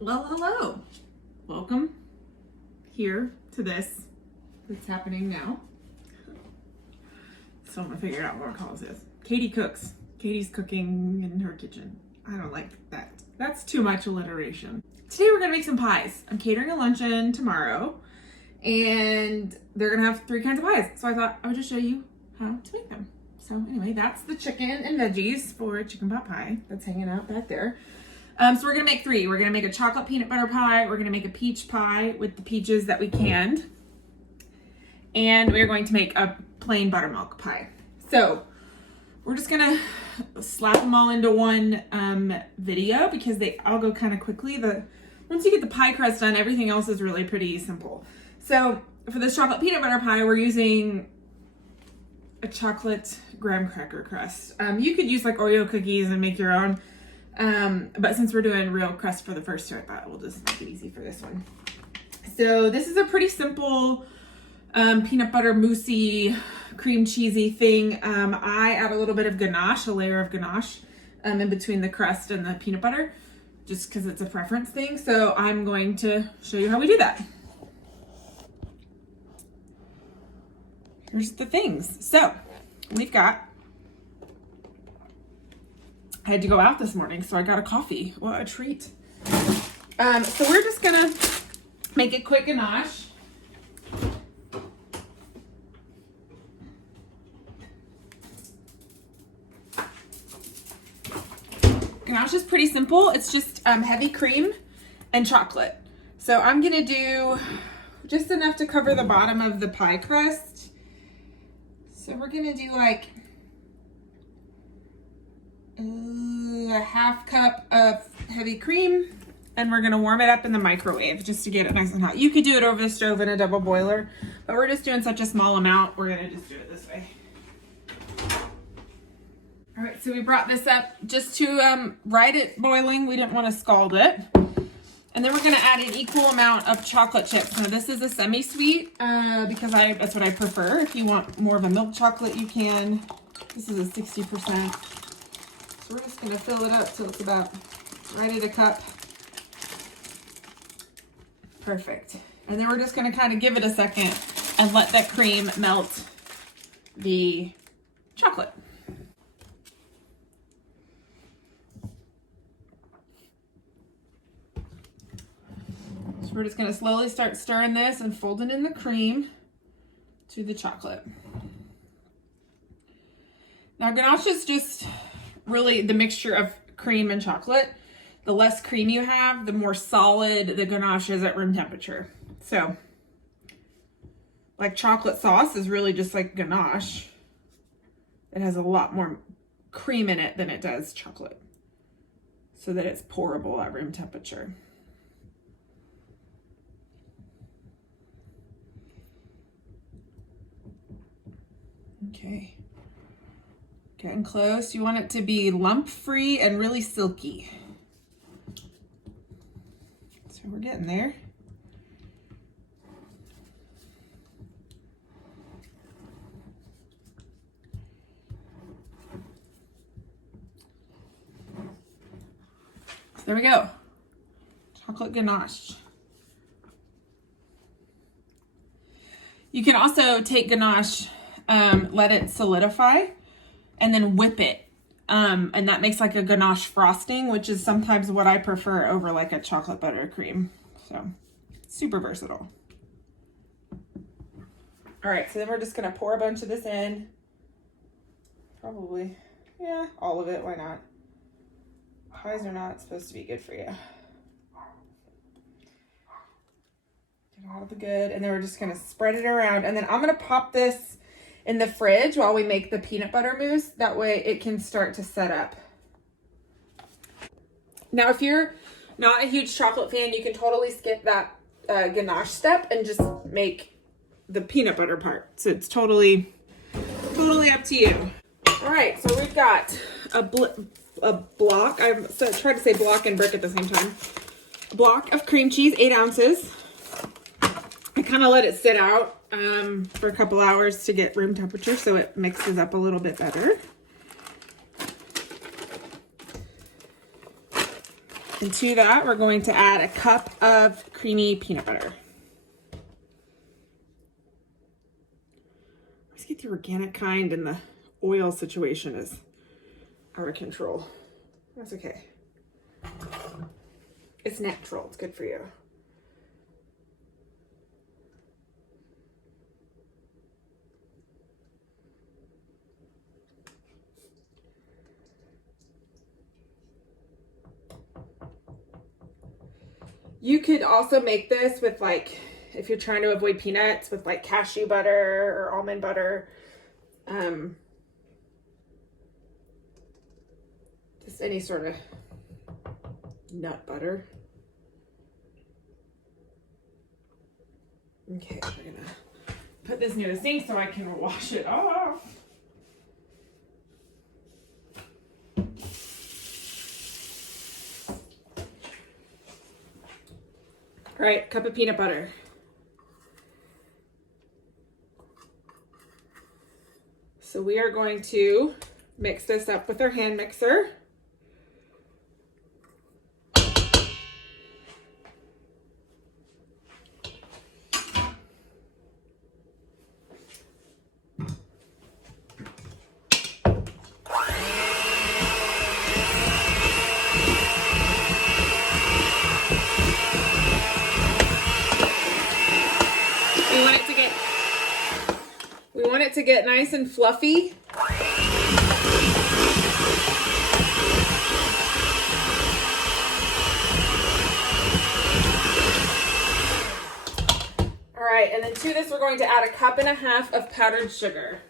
Well, hello. Welcome here to this that's happening now. So I'm gonna figure out what our call this. Katie cooks. Katie's cooking in her kitchen. I don't like that. That's too much alliteration. Today we're gonna make some pies. I'm catering a luncheon tomorrow and they're gonna have 3 kinds of pies. So I thought I would just show you how to make them. So anyway, that's the chicken and veggies for chicken pot pie that's hanging out back there. So we're gonna make 3. We're gonna make a chocolate peanut butter pie. We're gonna make a peach pie with the peaches that we canned. And we're going to make a plain buttermilk pie. So we're just gonna slap them all into one video because they all go kind of quickly. Once you get the pie crust done, everything else is really pretty simple. So for this chocolate peanut butter pie, we're using a chocolate graham cracker crust. You could use like Oreo cookies and make your own. But since we're doing real crust for the first two, I thought we'll just make it easy for this one. So this is a pretty simple peanut butter moussey, cream cheesy thing. I add a little bit of ganache, a layer of ganache in between the crust and the peanut butter, just because it's a preference thing. So I'm going to show you how we do that. Here's the things. So we've got, I had to go out this morning, so I got a coffee. What a treat. So we're just gonna make a quick ganache. Ganache is pretty simple. It's just heavy cream and chocolate. So I'm gonna do just enough to cover the bottom of the pie crust. So we're gonna do like a half cup of heavy cream, and we're gonna warm it up in the microwave just to get it nice and hot. You could do it over the stove in a double boiler, but we're just doing such a small amount, we're gonna just do it this way. All right, so we brought this up just to right it boiling. We didn't want to scald it. And then we're gonna add an equal amount of chocolate chips. Now this is a semi-sweet because that's what I prefer. If you want more of a milk chocolate, you can. This is a 60%. So we're just gonna fill it up till it's about right at a cup. Perfect. And then we're just gonna kind of give it a second and let that cream melt the chocolate. So we're just gonna slowly start stirring this and folding in the cream to the chocolate. Now ganache is just really the mixture of cream and chocolate. The less cream you have, the more solid the ganache is at room temperature. So, like chocolate sauce is really just like ganache. It has a lot more cream in it than it does chocolate, so that it's pourable at room temperature. Okay. Getting close. You want it to be lump-free and really silky. So we're getting there. So there we go. Chocolate ganache. You can also take ganache, let it solidify, and then whip it. And that makes like a ganache frosting, which is sometimes what I prefer over like a chocolate buttercream. So super versatile. All right, so then we're just gonna pour a bunch of this in. Probably, yeah, all of it, why not? Pies are not supposed to be good for you. Get all the good, and then we're just gonna spread it around, and then I'm gonna pop this in the fridge while we make the peanut butter mousse. That way it can start to set up. Now, if you're not a huge chocolate fan, you can totally skip that ganache step and just make the peanut butter part. So it's totally up to you. All right, so we've got a block. I tried to say block and brick at the same time. A block of cream cheese, 8 ounces. I kind of let it sit out for a couple hours to get room temperature so it mixes up a little bit better. And to that, we're going to add a cup of creamy peanut butter. Let's get the organic kind, and the oil situation is out of control. That's okay. It's natural. It's good for you. You could also make this with, like, if you're trying to avoid peanuts, with like cashew butter or almond butter. Just any sort of nut butter. Okay, we're gonna put this near the sink so I can wash it off. All right, cup of peanut butter. So we are going to mix this up with our hand mixer. We want it to get nice and fluffy. All right, and then to this, we're going to add 1.5 cups of powdered sugar.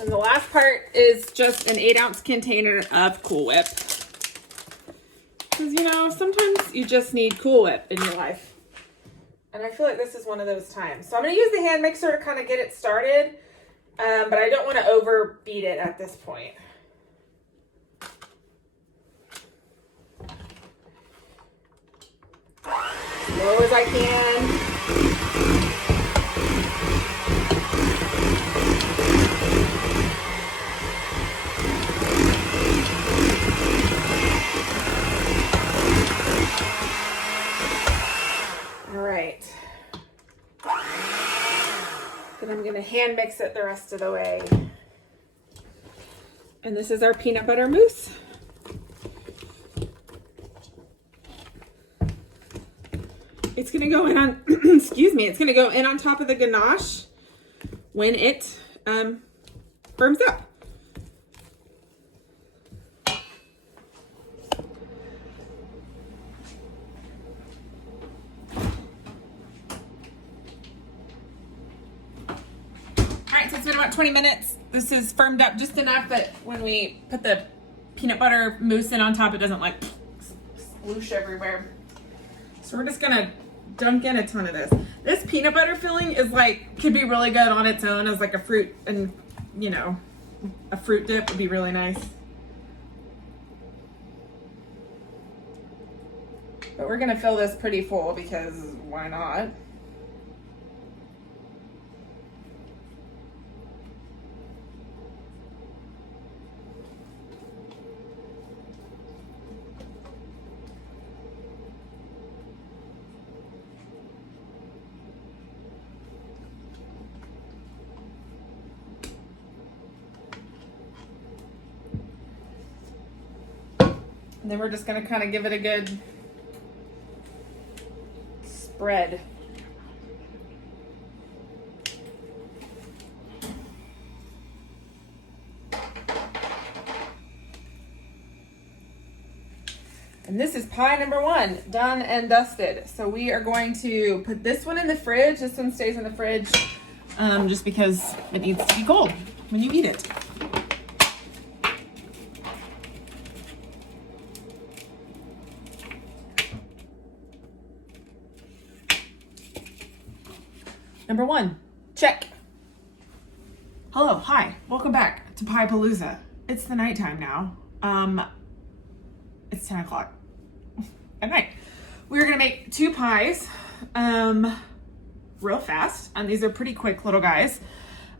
And the last part is just an 8-ounce container of Cool Whip. Because, you know, sometimes you just need Cool Whip in your life. And I feel like this is one of those times. So I'm going to use the hand mixer to kind of get it started. But I don't want to overbeat it at this point. Slow as I can. Then I'm going to hand mix it the rest of the way. And this is our peanut butter mousse. It's going to go in on, excuse me, it's going to go in on top of the ganache when it firms up. So it's been about 20 minutes. This is firmed up just enough that when we put the peanut butter mousse in on top, it doesn't like sploosh everywhere. So we're just gonna dunk in a ton of this. This peanut butter filling is like, could be really good on its own as like a fruit, and you know, a fruit dip would be really nice. But we're gonna fill this pretty full because why not? And then we're just going to kind of give it a good spread. And this is pie number 1, done and dusted. So we are going to put this one in the fridge. This one stays in the fridge just because it needs to be cold when you eat it. Number 1, check. Hello, hi, welcome back to Pie Palooza. It's the nighttime now. It's 10 o'clock at night. We're gonna make 2 pies real fast. These are pretty quick little guys.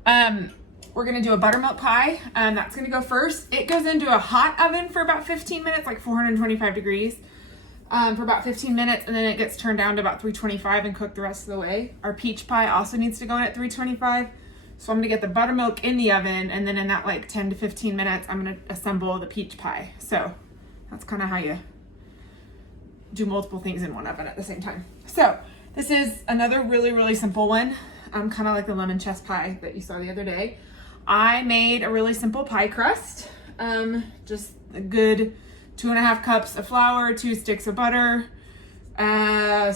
We're gonna do a buttermilk pie. That's gonna go first. It goes into a hot oven for about 15 minutes, like 425 degrees. For about 15 minutes, and then it gets turned down to about 325 and cooked the rest of the way. Our peach pie also needs to go in at 325. So I'm gonna get the buttermilk in the oven, and then in that like 10 to 15 minutes, I'm gonna assemble the peach pie. So that's kind of how you do multiple things in one oven at the same time. So this is another really, really simple one. Kind of like the lemon chess pie that you saw the other day. I made a really simple pie crust. Just a good 2.5 cups of flour, 2 sticks of butter, a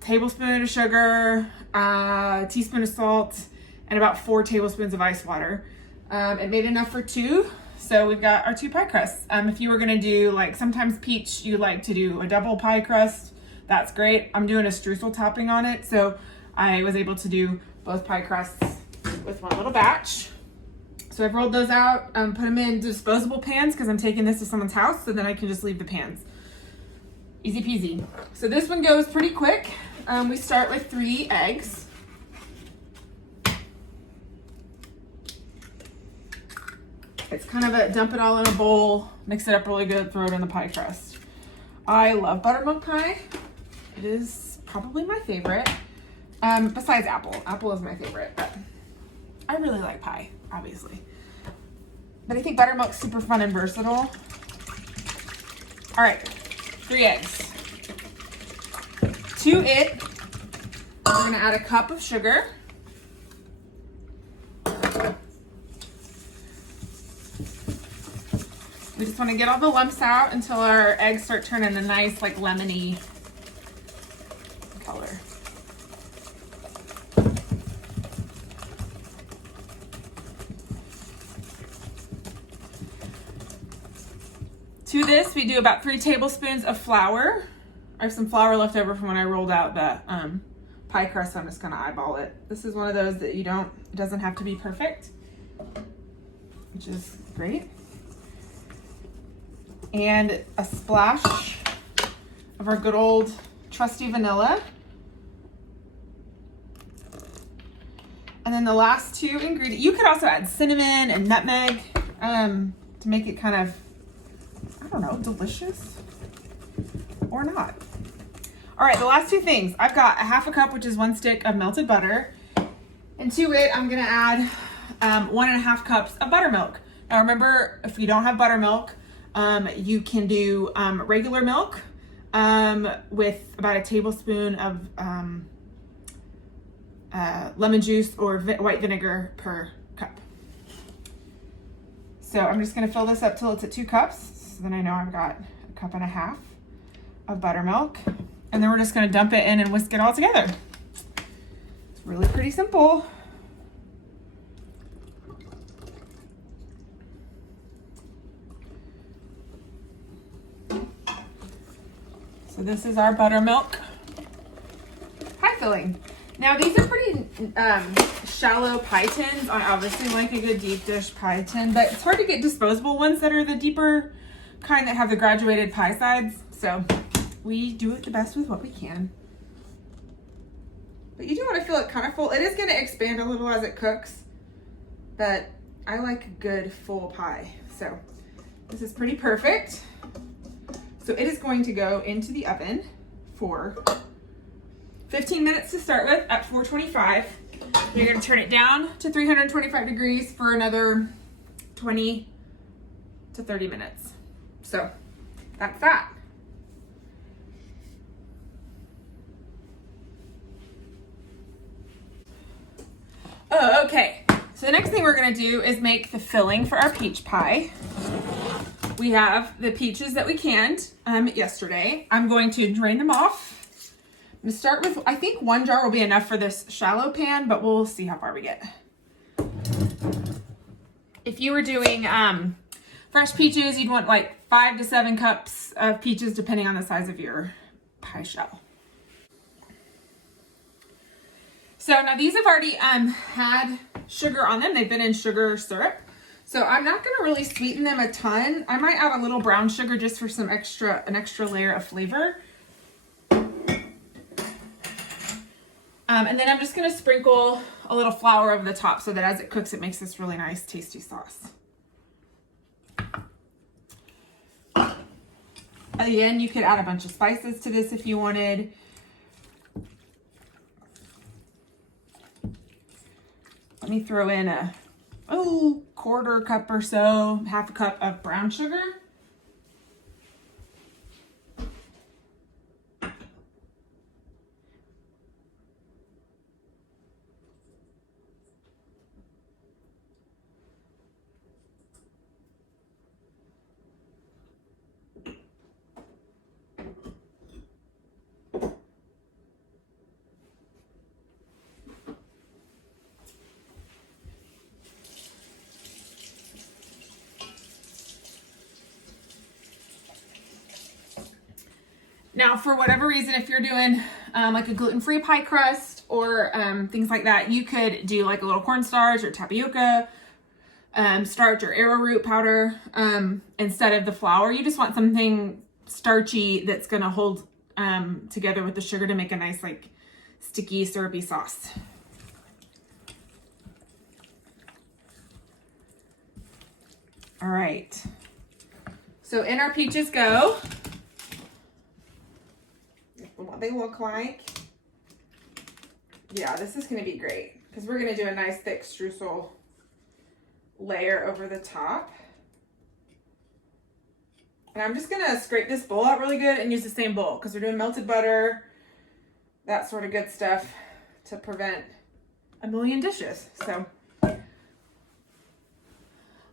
tablespoon of sugar, a teaspoon of salt, and about 4 tablespoons of ice water. It made enough for 2, so we've got our 2 pie crusts. If you were gonna do, like, sometimes peach, you like to do a double pie crust. That's great. I'm doing a streusel topping on it, so I was able to do both pie crusts with one little batch. So I've rolled those out, put them in disposable pans because I'm taking this to someone's house, so then I can just leave the pans. Easy peasy. So this one goes pretty quick. We start with 3 eggs. It's kind of a dump it all in a bowl, mix it up really good, throw it in the pie crust. I love buttermilk pie. It is probably my favorite, besides apple. Apple is my favorite, but I really like pie, obviously. But I think buttermilk's super fun and versatile. All right, 3 eggs. To it, we're gonna add a cup of sugar. We just wanna get all the lumps out until our eggs start turning a nice, like, lemony color. To this, we do about 3 tablespoons of flour. I have some flour left over from when I rolled out the pie crust, so I'm just gonna eyeball it. This is one of those that it doesn't have to be perfect, which is great. And a splash of our good old trusty vanilla. And then the last 2 ingredients, you could also add cinnamon and nutmeg to make it kind of, I don't know, delicious or not. All right, the last 2 things. I've got a 1/2 cup, which is 1 stick of melted butter. And to it, I'm gonna add 1.5 cups of buttermilk. Now remember, if you don't have buttermilk, you can do regular milk with about a tablespoon of lemon juice or white vinegar per cup. So I'm just gonna fill this up till it's at 2 cups. So then I know I've got 1.5 cups of buttermilk. And then we're just gonna dump it in and whisk it all together. It's really pretty simple. So this is our buttermilk pie filling. Now these are pretty shallow pie tins. I obviously like a good deep dish pie tin, but it's hard to get disposable ones that are the deeper kind that have the graduated pie sides. So we do it the best with what we can. But you do want to feel it kind of full. It is going to expand a little as it cooks, but I like a good full pie. So this is pretty perfect. So it is going to go into the oven for 15 minutes to start with at 425. You're going to turn it down to 325 degrees for another 20 to 30 minutes. So that's that. Oh, okay. So the next thing we're going to do is make the filling for our peach pie. We have the peaches that we canned yesterday. I'm going to drain them off. I'm gonna start with, I think 1 jar will be enough for this shallow pan, but we'll see how far we get. If you were doing fresh peaches, you'd want like 5 to 7 cups of peaches, depending on the size of your pie shell. So now these have already had sugar on them. They've been in sugar syrup. So I'm not gonna really sweeten them a ton. I might add a little brown sugar just for an extra layer of flavor. And then I'm just gonna sprinkle a little flour over the top so that as it cooks, it makes this really nice, tasty sauce. Again, you could add a bunch of spices to this if you wanted. Let me throw in a 1/4 cup or so, 1/2 cup of brown sugar. Now, for whatever reason, if you're doing like a gluten-free pie crust or things like that, you could do like a little cornstarch or tapioca starch or arrowroot powder instead of the flour. You just want something starchy that's going to hold together with the sugar to make a nice like sticky syrupy sauce. All right. So in our peaches go. What they look like. Yeah, this is going to be great because we're going to do a nice thick streusel layer over the top. And I'm just going to scrape this bowl out really good and use the same bowl because we're doing melted butter, that sort of good stuff to prevent a million dishes. So, all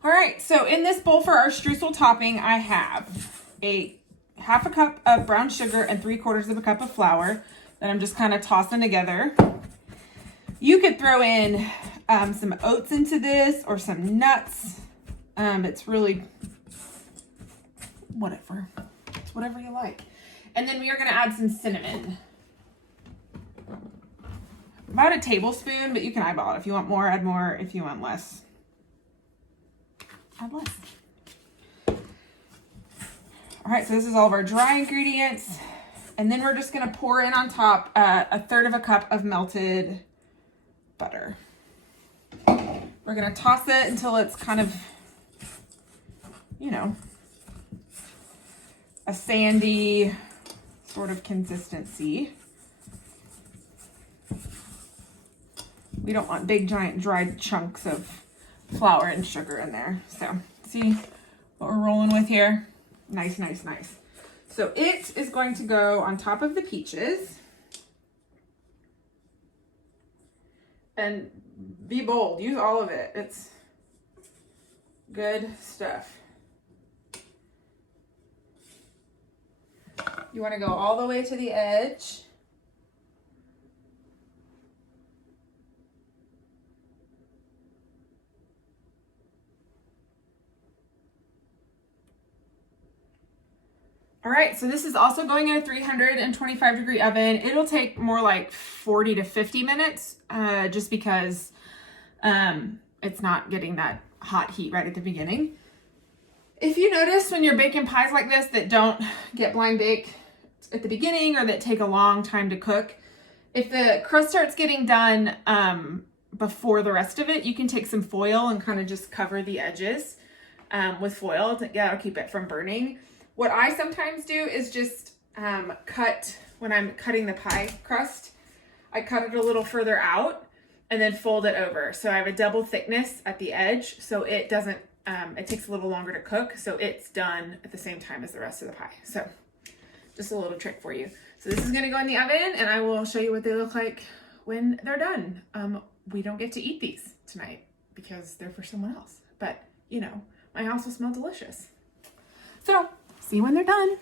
right, so in this bowl for our streusel topping, I have a 1/2 cup of brown sugar and 3/4 cup of flour that I'm just kind of tossing together. You could throw in some oats into this or some nuts. It's really whatever. It's whatever you like. And then we are going to add some cinnamon. About a tablespoon, but you can eyeball it. If you want more, add more. If you want less, add less. All right, so this is all of our dry ingredients. And then we're just gonna pour in on top 1/3 cup of melted butter. We're gonna toss it until it's kind of, you know, a sandy sort of consistency. We don't want big giant dried chunks of flour and sugar in there. So see what we're rolling with here? Nice, nice, nice. So it is going to go on top of the peaches. And be bold, use all of it. It's good stuff. You want to go all the way to the edge. All right, so this is also going in a 325-degree oven. It'll take more like 40 to 50 minutes just because it's not getting that hot heat right at the beginning. If you notice when you're baking pies like this that don't get blind baked at the beginning or that take a long time to cook, if the crust starts getting done before the rest of it, you can take some foil and kind of just cover the edges with foil. That'll keep it from burning. What I sometimes do is just cut, when I'm cutting the pie crust, I cut it a little further out and then fold it over. So I have a double thickness at the edge so it doesn't, it takes a little longer to cook, so it's done at the same time as the rest of the pie. So just a little trick for you. So this is gonna go in the oven and I will show you what they look like when they're done. We don't get to eat these tonight because they're for someone else, but you know, my house will smell delicious. See you when they're done.